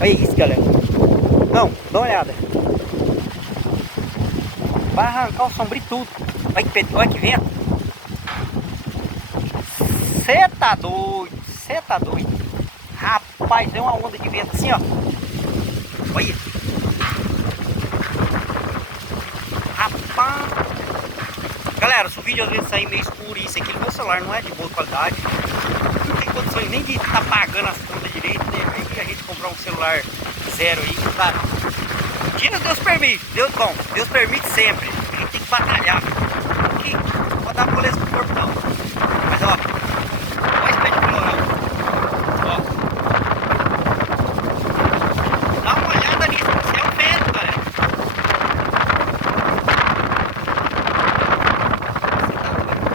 Olha isso, galera. Não, dá uma olhada. Vai arrancar o sombrio tudo. Olha que vento. Cê tá doido. Cê tá doido. Rapaz, deu uma onda de vento assim, ó. Olha. Rapaz. Galera, se o vídeo às vezes sair meio escuro, isso aqui no meu celular não é de boa qualidade. Não tem condições nem de estar pagando as contas direito, né? Aí a gente comprar um celular zero aí, cara. Tira, Deus permite. Deus permite sempre. A gente tem que batalhar.